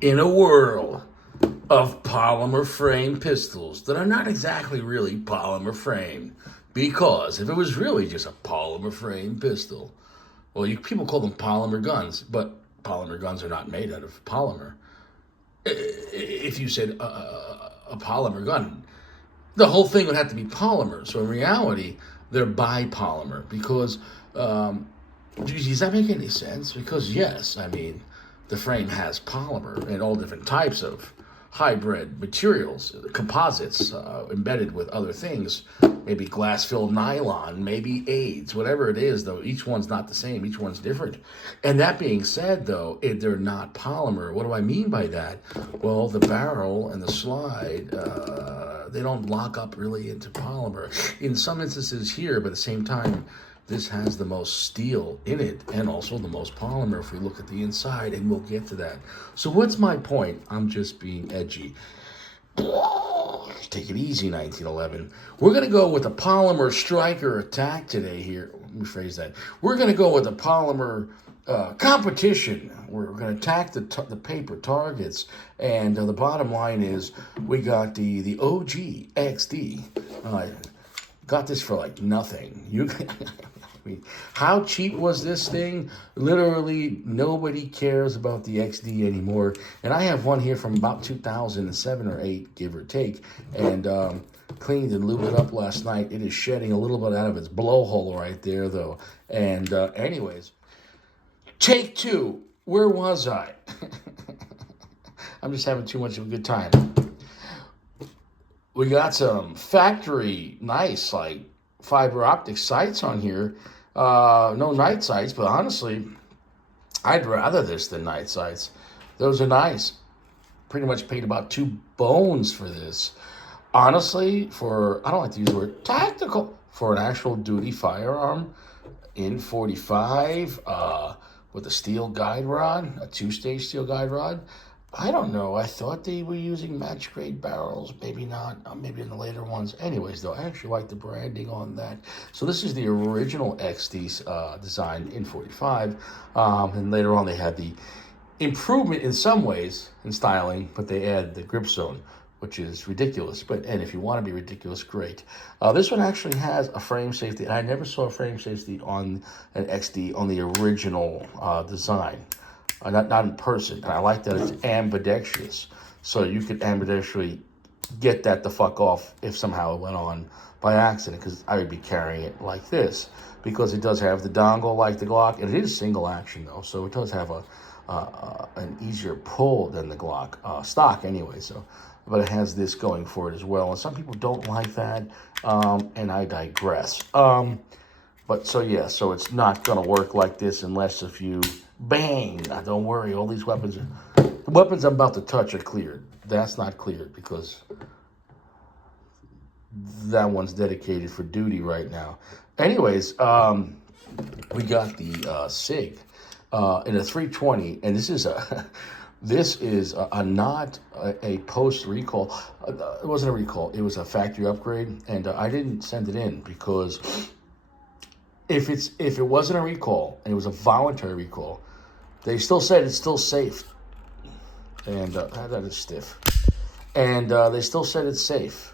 in a world of polymer frame pistols that are not exactly really polymer framed. Because if it was really just a polymer frame pistol, well, people call them polymer guns, but polymer guns are not made out of polymer. If you said a polymer gun, the whole thing would have to be polymer. So in reality, they're bipolymer because, does that make any sense? Because yes, I mean, the frame has polymer and all different types of hybrid materials, composites embedded with other things, maybe glass-filled nylon, maybe AIDS, whatever it is, though each one's not the same, each one's different. And that being said, though, if they're not polymer, what do I mean by that? Well, the barrel and the slide, they don't lock up really into polymer. In some instances here, but at the same time, this has the most steel in it and also the most polymer if we look at the inside, and we'll get to that. So what's my point? I'm just being edgy. Take it easy, 1911. We're going to go with a polymer striker attack today here. Let me phrase that. We're going to go with a polymer competition. We're going to attack the paper targets. And the bottom line is we got the OG XD. Got this for like nothing. I mean, how cheap was this thing? Literally, nobody cares about the XD anymore. And I have one here from about 2007 or 8, give or take. And cleaned and lubed it up last night. It is shedding a little bit out of its blowhole right there, though. And anyways, take 2. Where was I? I'm just having too much of a good time. We got some factory, nice, like, fiber optic sights on here. No night sights, but honestly, I'd rather this than night sights. Those are nice. Pretty much paid about 2 bones for this. Honestly, I don't like to use the word tactical, for an actual duty firearm in 45 with a steel guide rod, a 2-stage steel guide rod. I don't know. I thought they were using match grade barrels. Maybe not. Maybe in the later ones. Anyways, though, I actually like the branding on that. So this is the original XD design in 45. And later on, they had the improvement in some ways in styling, but they add the grip zone, which is ridiculous. And if you want to be ridiculous, great. This one actually has a frame safety. And I never saw a frame safety on an XD on the original design. Not in person. And I like that it's ambidextrous. So you could ambidextrously get that the fuck off if somehow it went on by accident, because I would be carrying it like this, because it does have the dongle like the Glock, and it is single action though, so it does have an easier pull than the Glock stock anyway. So, but it has this going for it as well, and some people don't like that, and I digress. But so yeah, so it's not gonna work like this unless if you bang. Now, don't worry, all these weapons, the weapons I'm about to touch are cleared. That's not cleared because that one's dedicated for duty right now. Anyways, we got the SIG in a 320, and this is a not a post recall. It wasn't a recall. It was a factory upgrade, and I didn't send it in because if it wasn't a recall and it was a voluntary recall, they still said it's still safe. And that is stiff. And they still said it's safe.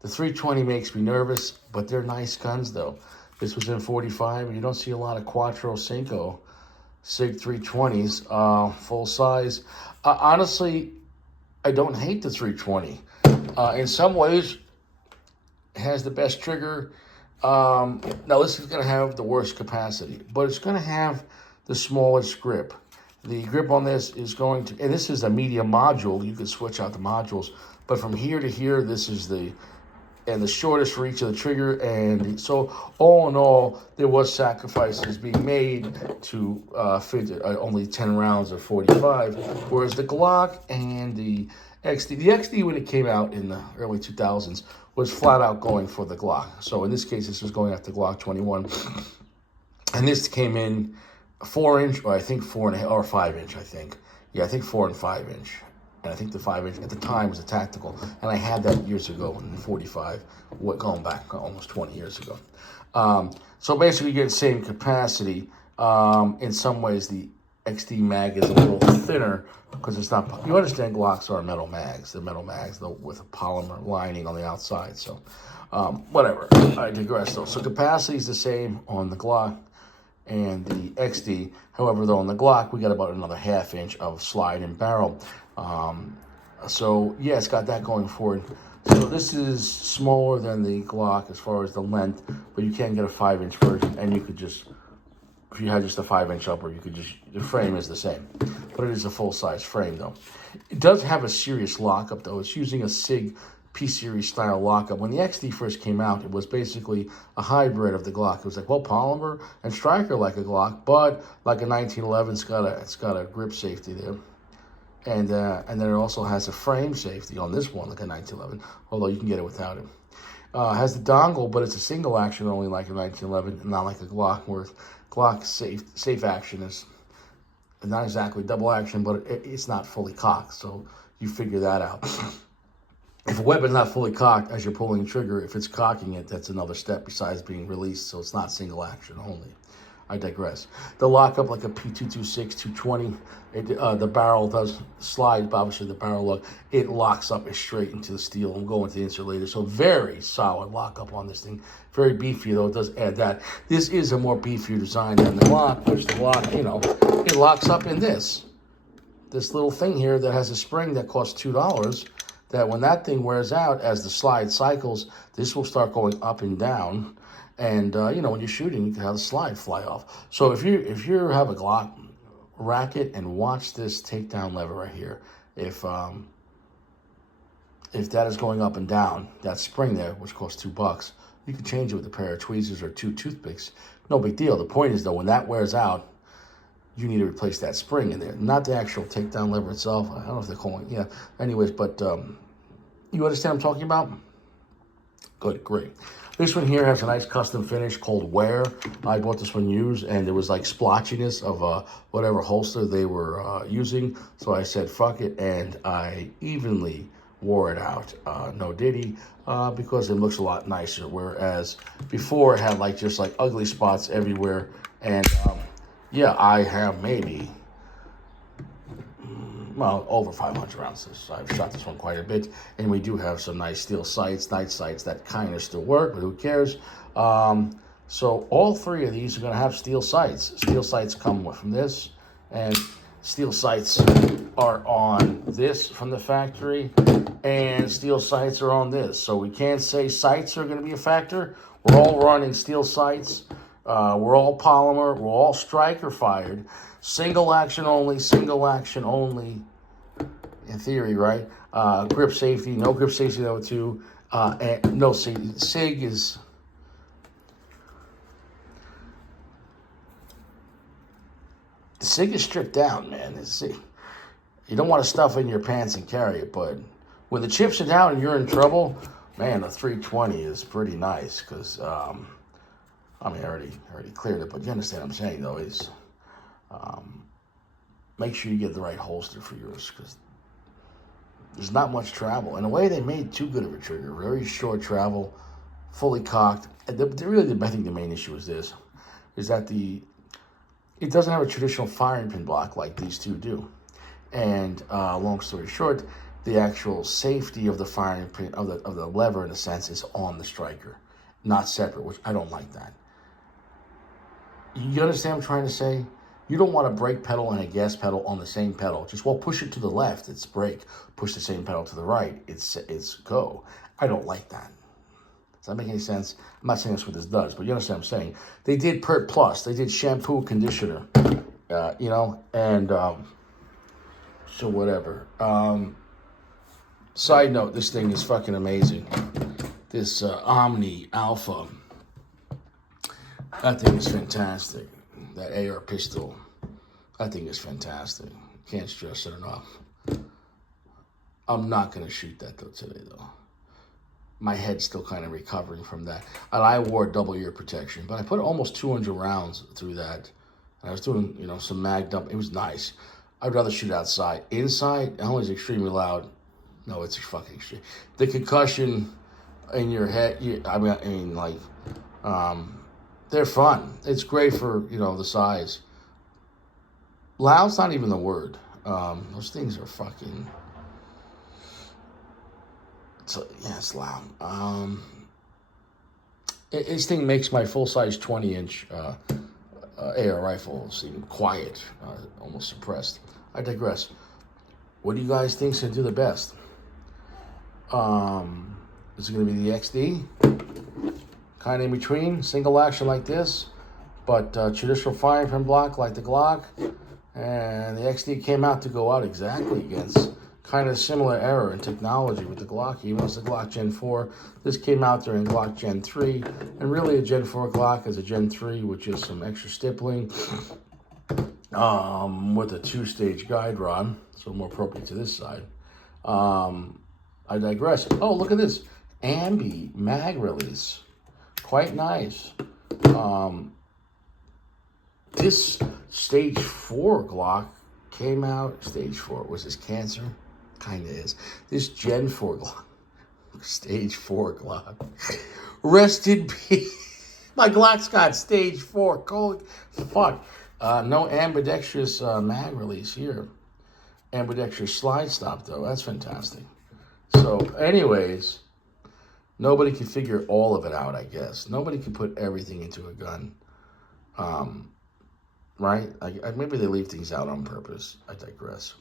The 320 makes me nervous, but they're nice guns though. This was in 45, and you don't see a lot of Quattro Cinco SIG 320s, full size. Honestly, I don't hate the 320. In some ways, it has the best trigger. Now this is going to have the worst capacity, but it's going to have the smallest grip. The grip on this is going to, and this is a medium module. You can switch out the modules, but from here to here, this is the shortest reach of the trigger. And so all in all, there was sacrifices being made to fit only 10 rounds of 45, whereas the Glock and the XD when it came out in the early 2000s was flat out going for the Glock. So in this case, this was going after the Glock 21. And this came in 4-inch, or I think 4.5 or 5-inch, I think. Yeah, I think 4 and 5-inch. And I think the 5-inch at the time was a tactical. And I had that years ago in 45, going back almost 20 years ago. So basically you get the same capacity. In some ways, the XD mag is a little thinner because it's not. You understand Glocks are metal mags. They're metal mags though with a polymer lining on the outside. So whatever. I digress though. So capacity is the same on the Glock and the XD. However, though on the Glock we got about another 1/2 inch of slide and barrel. So yeah, it's got that going for it. So this is smaller than the Glock as far as the length, but you can get a 5-inch version, and you could just, if you had just a 5-inch upper, you could just, the frame is the same. But it is a full-size frame, though. It does have a serious lockup, though. It's using a SIG P-Series style lockup. When the XD first came out, it was basically a hybrid of the Glock. It was like, well, polymer and striker like a Glock, but like a 1911, it's got a grip safety there. And then it also has a frame safety on this one, like a 1911, although you can get it without it. Has the dongle, but it's a single action only like a 1911, not like a Glock, where Glock safe action is not exactly double action, but it's not fully cocked, so you figure that out. If a weapon's not fully cocked as you're pulling the trigger, if it's cocking it, that's another step besides being released, so it's not single action only. I digress. The lockup like a P226, 220. The barrel does slide, but obviously the barrel lock, it locks up straight into the steel and go into the insulator. So very solid lockup on this thing. Very beefy though, it does add that. This is a more beefier design than the Glock, which the Glock, you know, it locks up in this little thing here that has a spring that costs $2, that when that thing wears out, as the slide cycles, this will start going up and down. And, you know, when you're shooting, you can have the slide fly off. So if you have a Glock, rack it and watch this takedown lever right here. If that is going up and down, that spring there, which costs $2, you can change it with a pair of tweezers or 2 toothpicks. No big deal. The point is, though, when that wears out, you need to replace that spring in there. Not the actual takedown lever itself. I don't know if they're calling it. Yeah. Anyways, but you understand what I'm talking about? Good, great. This one here has a nice custom finish called Wear. I bought this one used, and there was like splotchiness of whatever holster they were using. So I said, fuck it, and I evenly wore it out. No diddy, because it looks a lot nicer. Whereas before it had like just like ugly spots everywhere. And yeah, I have maybe, well, over 500 ounces. I've shot this one quite a bit, and we do have some nice steel sights, night sights that kind of still work, but who cares? So all 3 of these are going to have steel sights. Steel sights come from this, and steel sights are on this from the factory, and steel sights are on this. So we can't say sights are going to be a factor. We're all running steel sights. We're all polymer. We're all striker fired. Single action only, in theory, right? Grip safety, no grip safety though too. And no SIG is, the SIG is stripped down, man. You don't want to stuff in your pants and carry it, but when the chips are down and you're in trouble, man, the 320 is pretty nice, because, I mean, I already cleared it, but you understand what I'm saying, though, is make sure you get the right holster for yours, because there's not much travel. In a way, they made too good of a trigger. Very short travel, fully cocked. And I think the main issue is this, is that it doesn't have a traditional firing pin block like these two do. And long story short, the actual safety of the firing pin, of the lever, in a sense, is on the striker, not separate, which I don't like that. You understand what I'm trying to say? You don't want a brake pedal and a gas pedal on the same pedal. Just, well, push it to the left, it's brake. Push the same pedal to the right, it's go. I don't like that. Does that make any sense? I'm not saying that's what this does, but you understand what I'm saying. They did Pert Plus. They did shampoo, conditioner, you know, and so whatever. Side note, this thing is fucking amazing. This Omni Alpha, that thing is fantastic. That AR pistol, that thing is fantastic. Can't stress it enough. I'm not going to shoot that though today though. My head's still kind of recovering from that. And I wore double ear protection, but I put almost 200 rounds through that. And I was doing, you know, some mag dump. It was nice. I'd rather shoot outside. Inside, not only is it extremely loud, no, it's fucking extreme. The concussion in your head, I mean, like, they're fun. It's great for, you know, the size. Loud's not even the word. Those things are fucking. Yeah, it's loud. This thing makes my full-size 20-inch AR rifle seem quiet, almost suppressed. I digress. What do you guys think's gonna do the best? Is it gonna be the XD? Kind of in between, single action like this, but traditional firing pin block like the Glock. And the XD came out to go out exactly against kind of similar error in technology with the Glock. Even though it's the Glock Gen 4, this came out during Glock Gen 3. And really a Gen 4 Glock is a Gen 3 with just some extra stippling with a 2-stage guide rod, so more appropriate to this side. I digress. Oh, look at this. Ambi mag release. Quite nice. This stage 4 Glock came out. Stage 4. Was this cancer? Kind of is. This Gen 4 Glock. Stage 4 Glock. Rest in peace. My Glock's got stage 4. Holy fuck. No ambidextrous mag release here. Ambidextrous slide stop, though. That's fantastic. So, anyways, nobody can figure all of it out, I guess. Nobody can put everything into a gun. Right? Maybe they leave things out on purpose. I digress.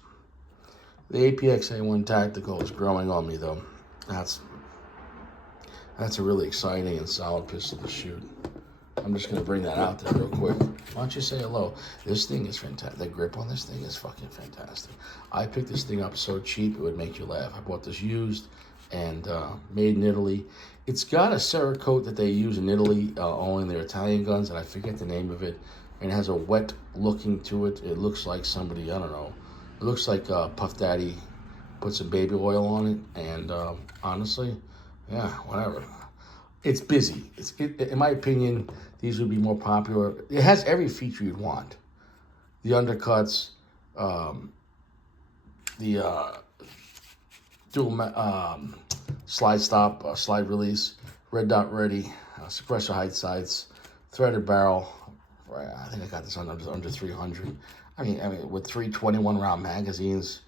The APX A1 Tactical is growing on me, though. That's a really exciting and solid pistol to shoot. I'm just going to bring that out there real quick. Why don't you say hello? This thing is fantastic. The grip on this thing is fucking fantastic. I picked this thing up so cheap it would make you laugh. I bought this used and made in Italy. It's got a Cerakote that they use in Italy, only in their Italian guns, and I forget the name of it. And it has a wet looking to it. It looks like somebody, I don't know. It looks like Puff Daddy put some baby oil on it. And honestly, yeah, whatever. It's busy. In my opinion, these would be more popular. It has every feature you'd want. The undercuts, the dual slide stop, slide release, red dot ready, suppressor height sights, threaded barrel. Right, I think I got this under 300. I mean, with 321 round magazines,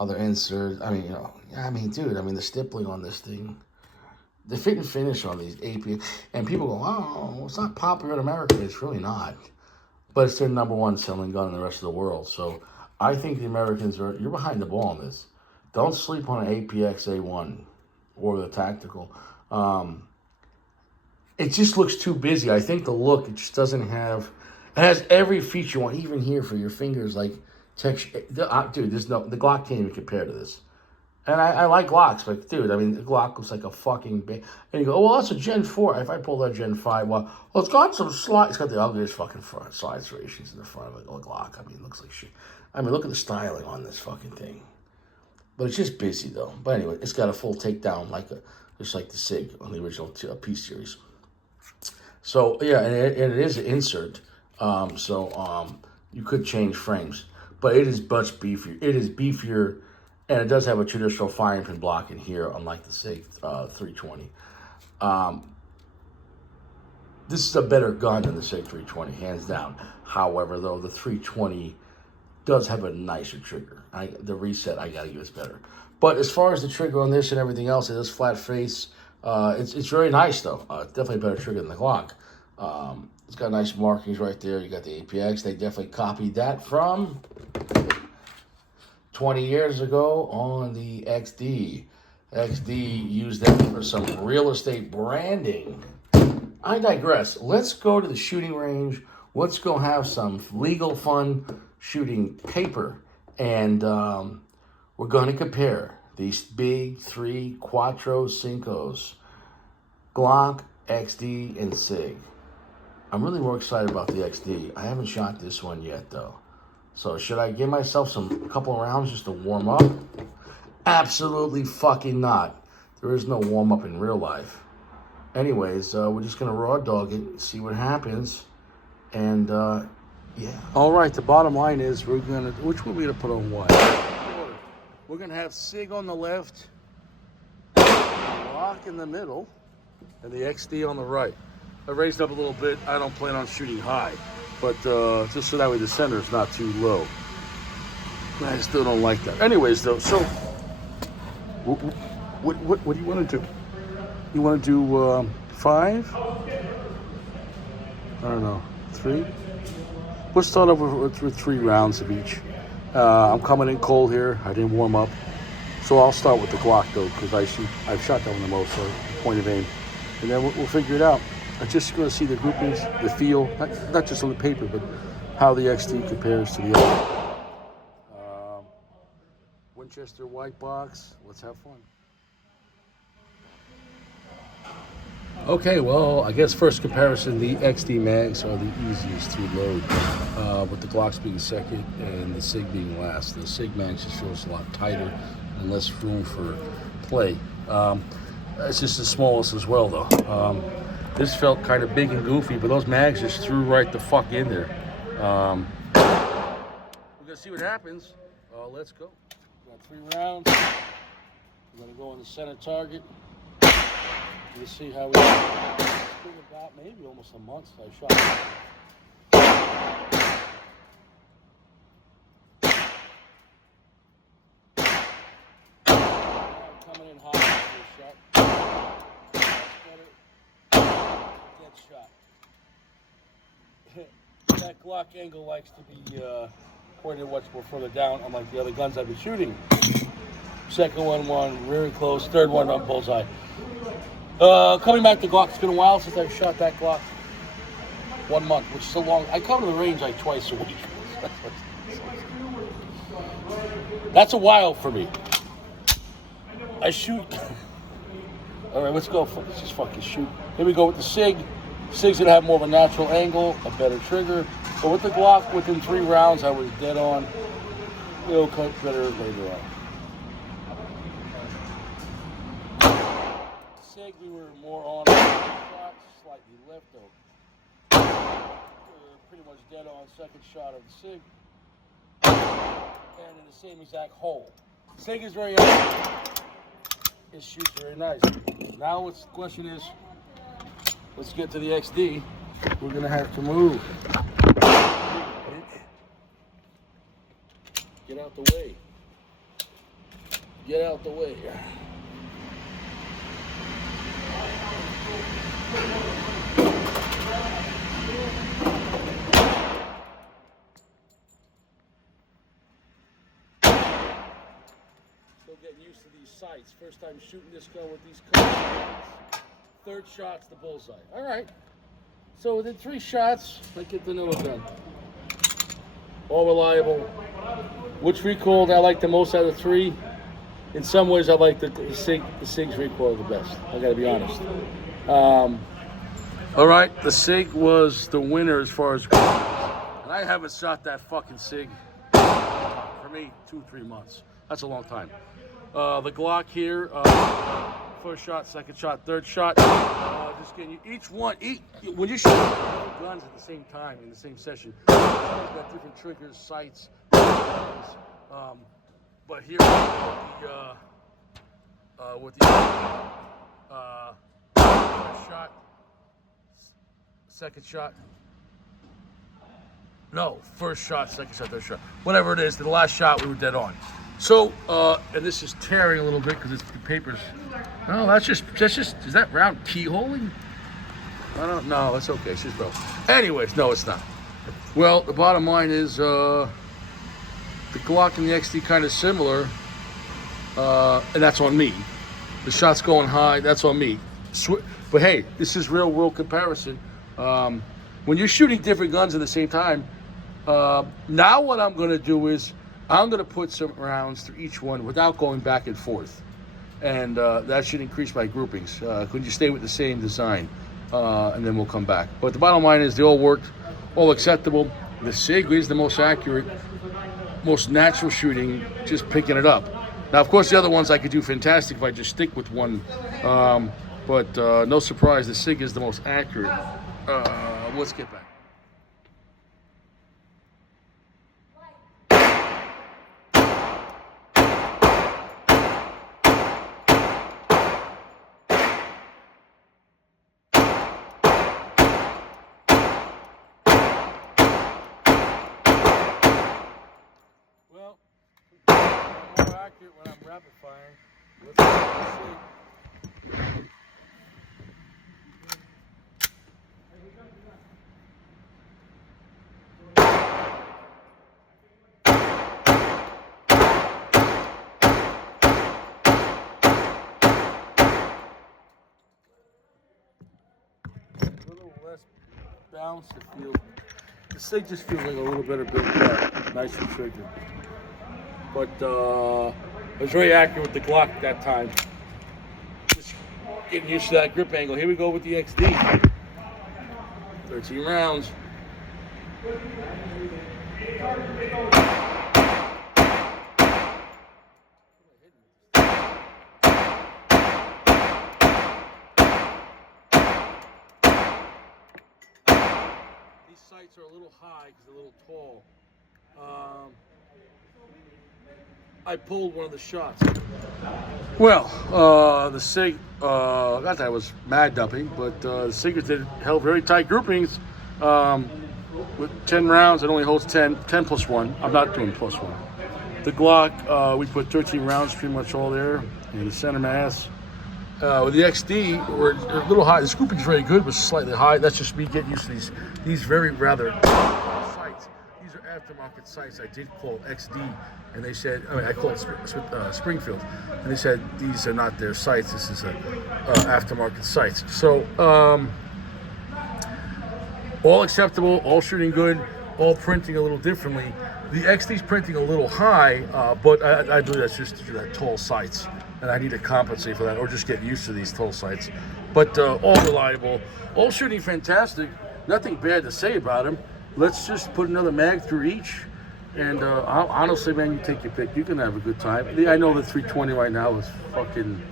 other inserts. Dude, the stippling on this thing. The fit and finish on these AP, and people go, oh, it's not popular in America. It's really not. But it's their #1 selling gun in the rest of the world. So I think the Americans you're behind the ball on this. Don't sleep on an APX A1 or the Tactical. It just looks too busy. I think the look, it just doesn't have, it has every feature you want, even here for your fingers, like texture. Dude, the Glock can't even compare to this. And I like Glocks, but dude, the Glock looks like a fucking big. And you go, oh, well, that's a Gen 4. If I pull that Gen 5, well, it's got some slides. It's got the ugliest fucking front side serrations in the front of it. Oh, Glock. It looks like shit. Look at the styling on this fucking thing. But it's just busy, though. But anyway, it's got a full takedown, just like the SIG on the original P series. So, yeah, and it is an insert. You could change frames. But it is much beefier. It is beefier. And it does have a traditional firing pin block in here, unlike the SIG 320. This is a better gun than the SIG 320, hands down. However, though, the 320 does have a nicer trigger. The reset, I gotta give it's better. But as far as the trigger on this and everything else, it is flat face. It's very nice, though. It's definitely a better trigger than the Glock. It's got nice markings right there. You got the APX. They definitely copied that from 20 years ago on the XD. XD used that for some real estate branding. I digress. Let's go to the shooting range. Let's go have some legal fun shooting paper. And we're going to compare these big 3 Quattro Cincos. Glock, XD, and SIG. I'm really more excited about the XD. I haven't shot this one yet, though. So should I give myself a couple of rounds just to warm up? Absolutely fucking not. There is no warm up in real life. Anyways, we're just gonna raw dog it, see what happens, and yeah. All right. The bottom line is which one are we gonna put on what? We're gonna have SIG on the left, Glock in the middle, and the XD on the right. I raised up a little bit. I don't plan on shooting high. But just so that way the center is not too low. I still don't like that. Anyways, though, so what do you want to do? You want to do 5? I don't know, 3? We'll start off with 3 rounds of each. I'm coming in cold here. I didn't warm up. So I'll start with the Glock, though, because I've shot that one the most, so point of aim. And then we'll figure it out. I'm just going to see the groupings, the feel, not just on the paper, but how the XD compares to the other. Winchester white box. Let's have fun. Okay, well, I guess first comparison, the XD mags are the easiest to load, with the Glocks being second and the SIG being last. The SIG mags just feels a lot tighter and less room for play. It's just the smallest as well, though. This felt kind of big and goofy, but those mags just threw right the fuck in there. We're gonna see what happens. Let's go. We got 3 rounds. We're gonna go on the center target. Let's see how we do. It's been about maybe almost a month since I shot. Coming in hot for a shot. Dead shot. That Glock angle likes to be pointed much more further down, unlike the other guns I've been shooting. Second one, very close. Third one on bullseye. Coming back to Glock, it's been a while since I've shot that Glock. 1 month, which is so long. I come to the range like twice a week. That's a while for me. I shoot. All right, let's go. Let's just fucking shoot. Here we go with the SIG. SIG's gonna have more of a natural angle, a better trigger. But with the Glock, within 3 rounds, I was dead on. It'll cut better later on. SIG, we were more on shot, slightly left though. We're pretty much dead on second shot of the SIG. And in the same exact hole. SIG is very nice. It shoots very nice. Now the question is, let's get to the XD. We're gonna have to move. Get out the way. Get out the way. Still getting used to these sights. First time shooting this gun with these colors. Third shot's the bullseye. All right. So within 3 shots, I get the Nilla gun. All reliable. Which recoil I like the most out of 3? In some ways, I like the SIG's recoil the best. I gotta be honest. All right, the SIG was the winner as far as. And I haven't shot that fucking SIG for me 2-3 months. That's a long time. The Glock here. First shot, second shot, third shot. Just getting you each one. When you shoot guns at the same time in the same session, you've got different triggers, sights. But here with the first shot, second shot. No, first shot, second shot, third shot. Whatever it is, the last shot we were dead on. So, and this is tearing a little bit because it's the papers. No, that's just, is that round keyholing? I don't know, it's okay, it's just broke. Anyways, no, it's not. Well, the bottom line is, the Glock and the XD kind of similar, and that's on me. The shot's going high, that's on me. But hey, this is real world comparison. When you're shooting different guns at the same time, now what I'm gonna do is, I'm gonna put some rounds through each one without going back and forth. And that should increase my groupings. Could you stay with the same design? And then we'll come back. But the bottom line is they all worked, all acceptable. The SIG is the most accurate, most natural shooting, just picking it up. Now, of course, the other ones I could do fantastic if I just stick with one. But no surprise, the SIG is the most accurate. Let's get back. More accurate when I'm rapid firing. Let's see. A little less bounce. It feels. The SIG just feels like a little better built car. Nicer trigger. But I was very accurate with the Glock that time. Just getting used to that grip angle. Here we go with the XD. 13 rounds. These sights are a little high because they're a little tall. I pulled one of the shots. Well, the SIG, not that I was mad dumping, but the SIG held very tight groupings. With 10 rounds, it only holds 10 plus 1. I'm not doing plus 1. The Glock, we put 13 rounds pretty much all there in the center mass. With the XD, we're a little high. The scooping is very good, but slightly high. That's just me getting used to these very rather sights. These are aftermarket sights. I did call XD, and they said, I called Springfield, and they said these are not their sights. This is a aftermarket sights. So all acceptable, all shooting good, all printing a little differently. The XD's printing a little high, but I believe that's just due to that tall sights, and I need to compensate for that, or just get used to these tall sights. But all reliable, all shooting fantastic. Nothing bad to say about them. Let's just put another mag through each, and honestly, man, you take your pick. You can have a good time. I know the 320 right now is fucking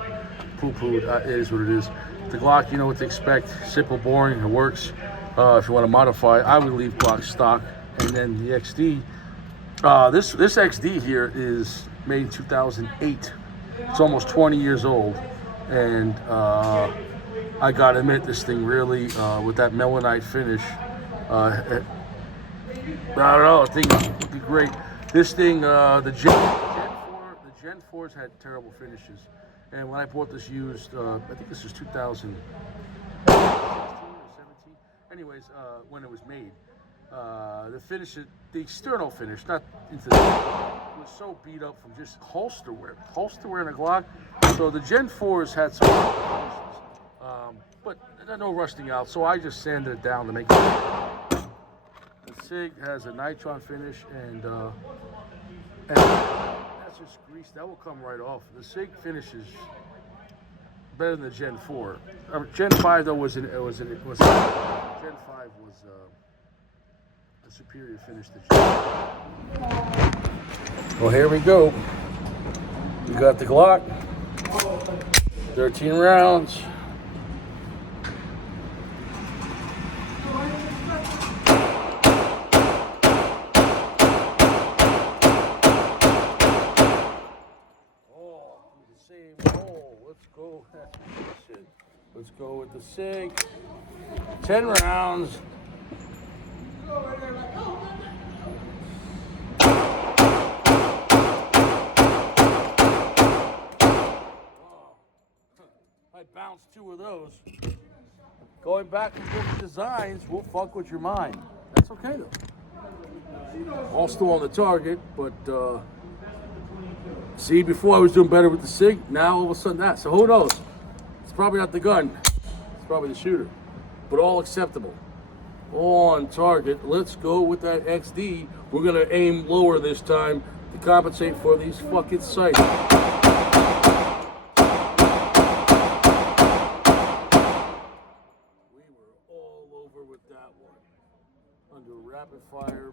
poo-pooed. It is what it is. The Glock, you know what to expect. Simple, boring, it works. If you want to modify, I would leave Glock stock, and then the XD. This XD here is made in 2008. It's almost 20 years old, and I gotta admit, this thing really, with that melanite finish, I don't know, I think it's looking great. This thing, the Gen 4s had terrible finishes, and when I bought this used, I think this is 2016 or 17. Anyways, when it was made, the finish, the external finish, not into the, was so beat up from just holster wear in a Glock. So the Gen 4s had some finishes, but no rusting out. So I just sanded it down to make it. The SIG has a nitron finish, and that's just grease. That will come right off. The SIG finish is better than the Gen 4. Gen 5 though Gen 5 was a superior finish to Gen 4. Well, here we go. We got the Glock. 13 rounds. Let's go with the SIG. 10 rounds. I bounced 2 of those. Going back to different designs will fuck with your mind. That's okay though. All still on the target, but see, before I was doing better with the SIG, now all of a sudden that. So who knows? It's probably not the gun. It's probably the shooter. But all acceptable. All on target. Let's go with that XD. We're going to aim lower this time to compensate for these fucking sights. We were all over with that one. Under rapid fire.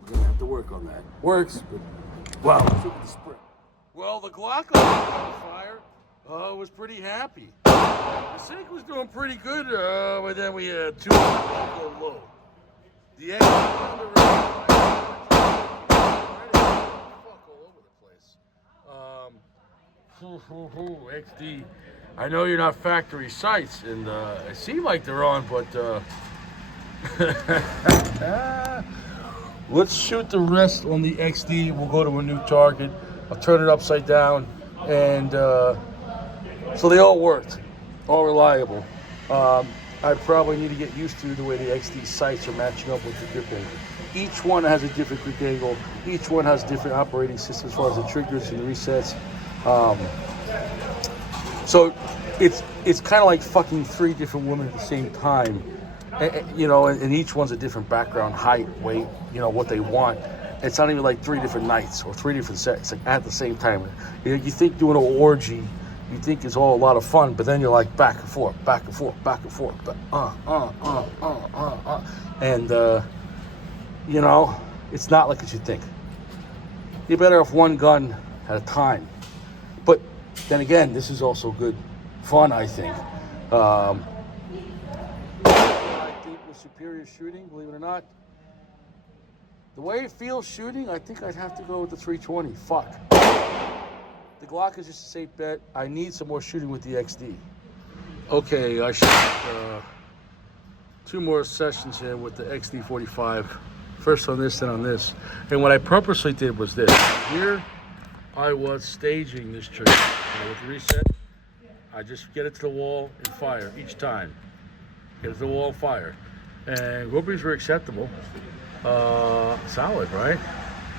We're going to have to work on that. Works, but wow, let's look at the sprint. Well, the Glock on fire was pretty happy. The SIG was doing pretty good, but then we had 2 go low. The X on the right, fuck all over the place. XD. I know you're not factory sights, and it seemed like they're on, but Let's shoot the rest on the XD. We'll go to a new target. I'll turn it upside down, and so they all worked, all reliable. I probably need to get used to the way the XD sights are matching up with the grip angle. Each one has a different grip angle. Each one has different operating system as far as the triggers and the resets. So it's kind of like fucking 3 different women at the same time. And each one's a different background, height, weight, what they want. It's not even like 3 different nights or 3 different sets, like at the same time. You think doing an orgy, you think it's all a lot of fun, but then you're like back and forth, back and forth, back and forth, and it's not like what you think. You're better off one gun at a time. But then again, this is also good fun, I think. I think with superior shooting, believe it or not, the way it feels shooting, I think I'd have to go with the 320. Fuck. The Glock is just a safe bet. I need some more shooting with the XD. Okay, I shot 2 more sessions here with the XD45. First on this, then on this. And what I purposely did was this. Here, I was staging this trigger. With the reset, I just get it to the wall and fire each time. Get it to the wall and fire. And whoopings were acceptable. Solid, right?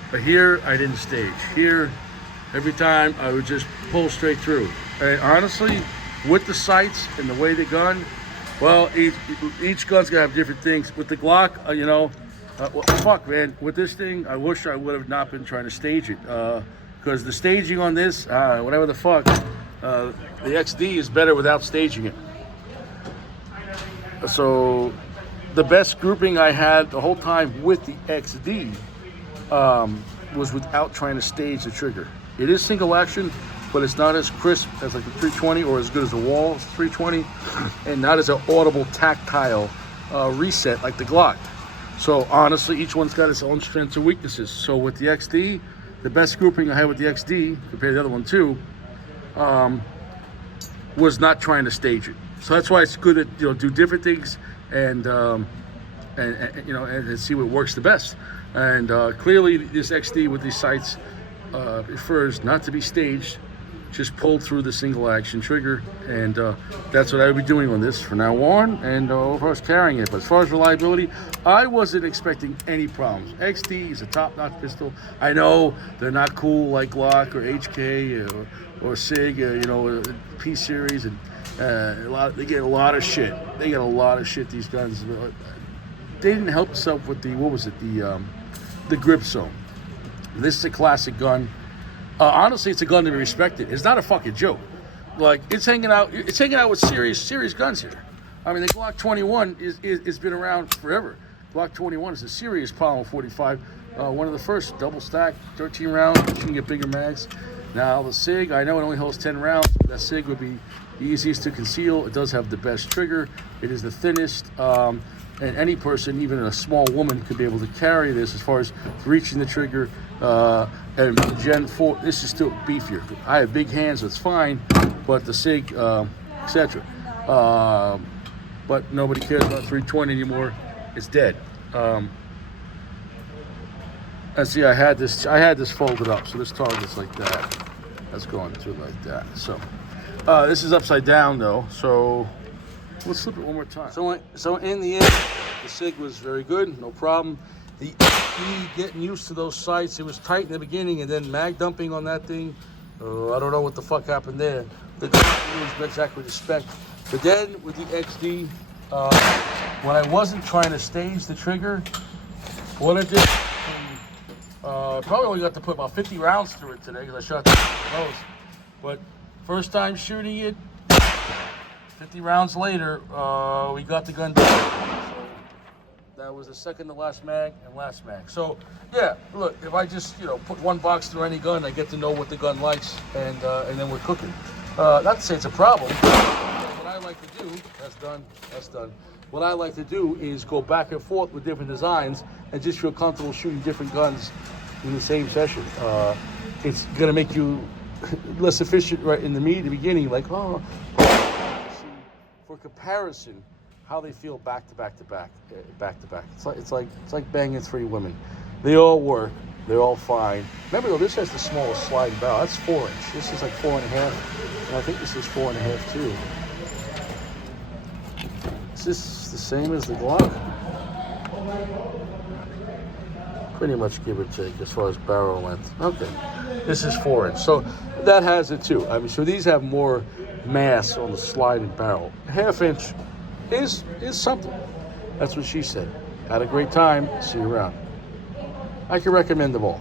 But here, I didn't stage. Here, every time, I would just pull straight through. And honestly, with the sights and the way they gun, well, each gun's gonna have different things. With the Glock, fuck, man. With this thing, I wish I would have not been trying to stage it. Because the staging on this, whatever the fuck, the XD is better without staging it. So, the best grouping I had the whole time with the XD was without trying to stage the trigger. It is single action, but it's not as crisp as like the 320 or as good as the wall 320, and not as an audible tactile reset like the Glock. So honestly, each one's got its own strengths and weaknesses. So with the XD, the best grouping I had with the XD compared to the other one too, was not trying to stage it. So that's why it's good to do different things and see what works the best. And clearly, this XD with these sights prefers not to be staged, just pulled through the single action trigger, and that's what I would be doing on this from now on, and as far as carrying it. But as far as reliability, I wasn't expecting any problems. XD is a top-notch pistol. I know they're not cool like Glock or HK or SIG, P series, and they get a lot of shit. They get a lot of shit. These guns, they didn't help themselves with the grip zone. This is a classic gun. Honestly, it's a gun to be respected. It's not a fucking joke. Like, it's hanging out with serious guns here. I mean, the Glock 21 is been around forever. Glock 21 is a serious polymer 45. One of the first double stack, 13 rounds. You can get bigger mags. Now the SIG, I know it only holds 10 rounds. But that SIG would be the easiest to conceal. It does have the best trigger. It is the thinnest. And any person, even a small woman, could be able to carry this as far as reaching the trigger. And Gen 4, this is still beefier. I have big hands, so it's fine, but the SIG, etc. But nobody cares about 320 anymore. It's dead. And see, I had this folded up, so this target's like that. That's going through like that. So this is upside down though, so let's slip it one more time. So in the end, the SIG was very good, no problem. The XD, getting used to those sights, it was tight in the beginning, and then mag dumping on that thing, I don't know what the fuck happened there. The Glock was exactly the spec. But then with the XD, when I wasn't trying to stage the trigger, what I did, probably only got to put about 50 rounds through it today because I shot the most. But first time shooting it, 50 rounds later, we got the gun down. That was the second to last mag and last mag. So, yeah, look, if I just, put one box through any gun, I get to know what the gun likes, and then we're cooking. Not to say it's a problem. What I like to do, that's done. What I like to do is go back and forth with different designs and just feel comfortable shooting different guns in the same session. It's going to make you less efficient right in the beginning, like, for comparison, how they feel back to back. It's like banging 3 women. They all work. They're all fine. Remember though, this has the smallest sliding barrel. That's 4-inch. This is like 4.5, and I think this is 4.5 too. Is this the same as the Glock? Pretty much give or take as far as barrel length. Okay, this is 4-inch, so that has it too. I mean, so these have more mass on the sliding barrel. 1/2 inch is something. That's what she said. Had a great time. See you around. I can recommend them all.